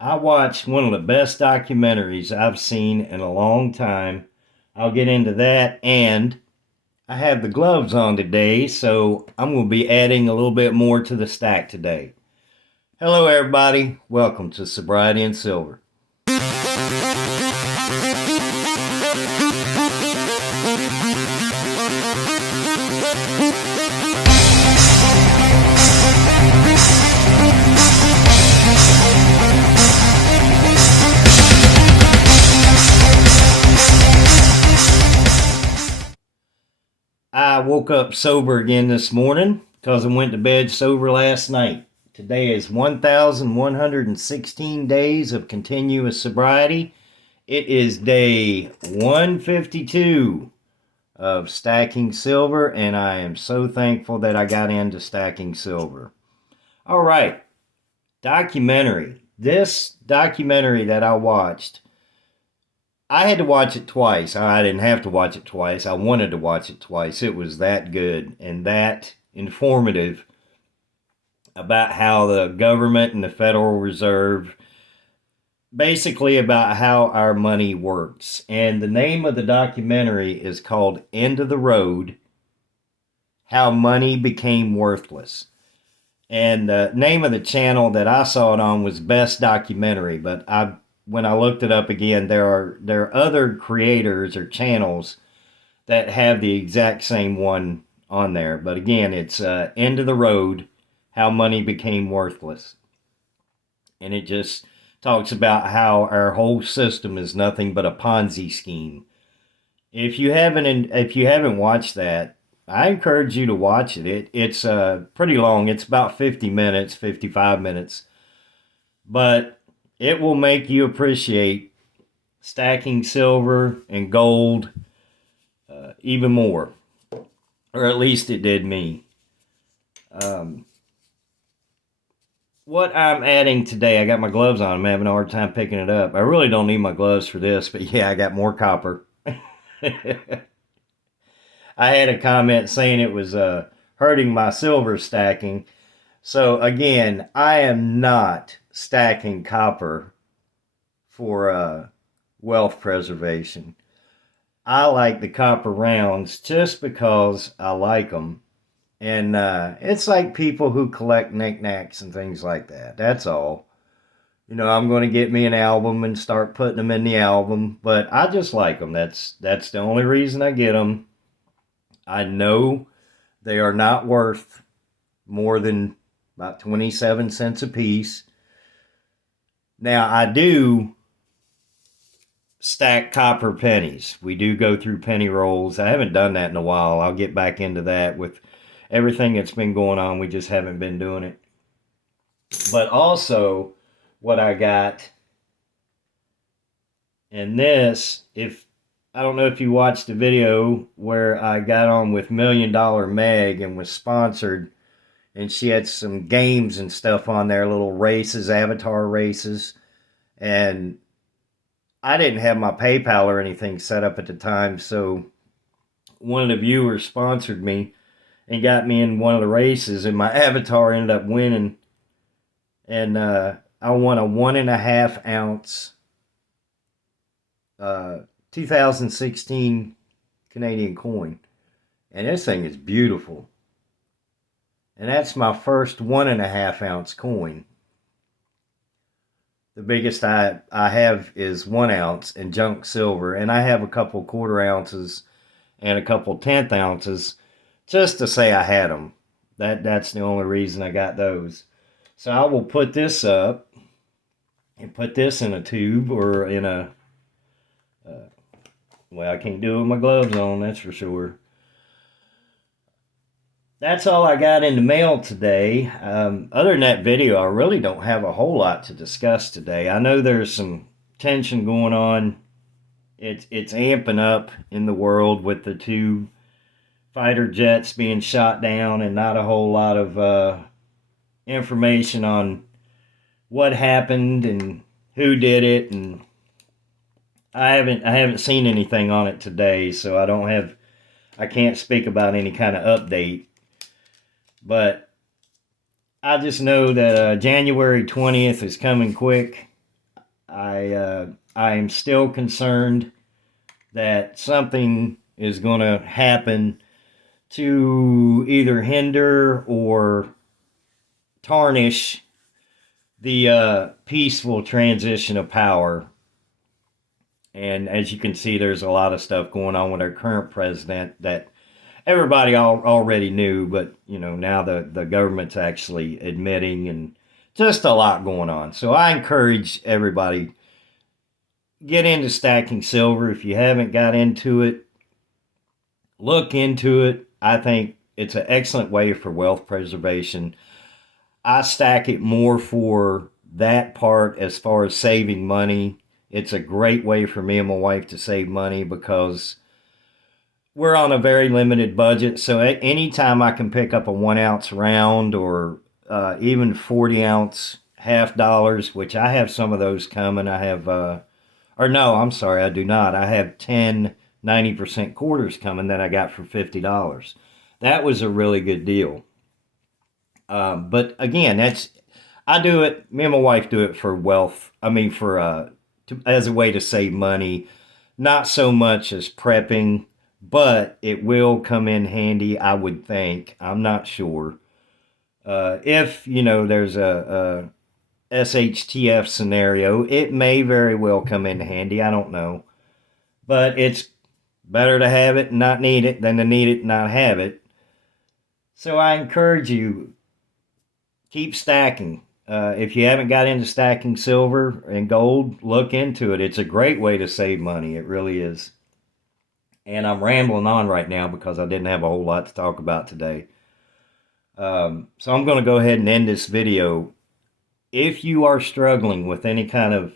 I watched one of the best documentaries I've seen in a long time. I'll get into that, and I have the gloves on today, so I'm going to be adding a little bit more to the stack today. Hello, everybody. Welcome to Sobriety and Silver. I woke up sober again this morning because I went to bed sober last night. Today is 1,116 days of continuous sobriety. It is day 152 of stacking silver, and I am so thankful that I got into stacking silver. All right, documentary. This documentary that I watched, I had to watch it twice. I didn't have to watch it twice. I wanted to watch it twice. It was that good and that informative about how the government and the Federal Reserve, basically about how our money works. And the name of the documentary is called End of the Road: How Money Became Worthless. And the name of the channel that I saw it on was Best Documentary, but when I looked it up again, there are other creators or channels that have the exact same one on there. But again, it's End of the Road: How Money Became Worthless. And it just talks about how our whole system is nothing but a Ponzi scheme. If you haven't watched that, I encourage you to watch it. It's pretty long. It's about 50 minutes, 55 minutes. But it will make you appreciate stacking silver and gold even more. Or at least it did me. What I'm adding today, I got my gloves on. I'm having a hard time picking it up. I really don't need my gloves for this, but yeah, I got more copper. I had a comment saying it was hurting my silver stacking. So again, I am not stacking copper for wealth preservation. I like the copper rounds just because I like them. And it's like people who collect knickknacks and things like that. That's all. You know, I'm going to get me an album and start putting them in the album, but I just like them. That's the only reason I get them. I know they are not worth more than about 27 cents a piece. Now, I do stack copper pennies. We do go through penny rolls. I haven't done that in a while. I'll get back into that with everything that's been going on. We just haven't been doing it. But also, what I got in this, I don't know if you watched the video where I got on with Million Dollar Meg and was sponsored, and she had some games and stuff on there, little races, avatar races, and I didn't have my PayPal or anything set up at the time, so one of the viewers sponsored me and got me in one of the races, and my avatar ended up winning, and I won a 1.5 ounce 2016 Canadian coin. And this thing is beautiful. And that's my first 1.5 ounce coin. The biggest I have is 1 ounce in junk silver. And I have a couple 1/4 ounces and a couple 1/10 ounces just to say I had them. That's the only reason I got those. So I will put this up and put this in a tube or in a well, I can't do it with my gloves on, that's for sure. That's all I got in the mail today. Other than that video, I really don't have a whole lot to discuss today. I know there's some tension going on. It's amping up in the world with the 2 fighter jets being shot down and not a whole lot of information on what happened and who did it, and I haven't seen anything on it today, so I can't speak about any kind of update. But I just know that January 20th is coming quick. I am still concerned that something is going to happen to either hinder or tarnish the peaceful transition of power. And as you can see, there's a lot of stuff going on with our current president that everybody already knew, but now the government's actually admitting, and just a lot going on. So I encourage everybody, get into stacking silver. If you haven't got into it, look into it. I think it's an excellent way for wealth preservation. I stack it more for that part as far as saving money. It's a great way for me and my wife to save money because we're on a very limited budget. So at any time I can pick up a 1 ounce round or even 40 ounce half dollars, which I have some of those coming. I have, or no, I'm sorry, I do not. I have 10 90% quarters coming that I got for $50. That was a really good deal. But again, I do it. Me and my wife do it for wealth. I mean, as a way to save money, not so much as prepping, but it will come in handy, I would think. I'm not sure. If there's a SHTF scenario, it may very well come in handy. I don't know, but it's better to have it and not need it than to need it and not have it. So I encourage you, keep stacking. If you haven't got into stacking silver and gold, look into it. It's a great way to save money. It really is. And I'm rambling on right now because I didn't have a whole lot to talk about today. So I'm going to go ahead and end this video. If you are struggling with any kind of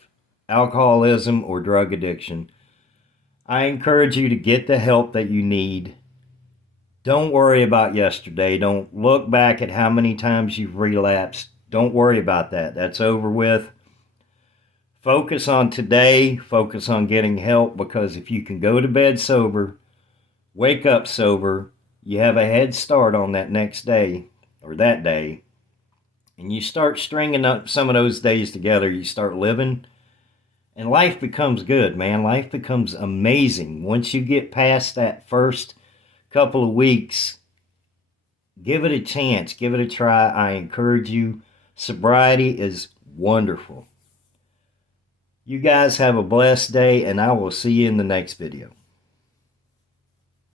alcoholism or drug addiction, I encourage you to get the help that you need. Don't worry about yesterday. Don't look back at how many times you've relapsed. Don't worry about that. That's over with. Focus on today. Focus on getting help, because if you can go to bed sober, wake up sober, you have a head start on that next day or that day, and you start stringing up some of those days together. You start living, and life becomes good, man. Life becomes amazing. Once you get past that first couple of weeks, give it a chance. Give it a try. I encourage you. Sobriety is wonderful. You guys have a blessed day, and I will see you in the next video.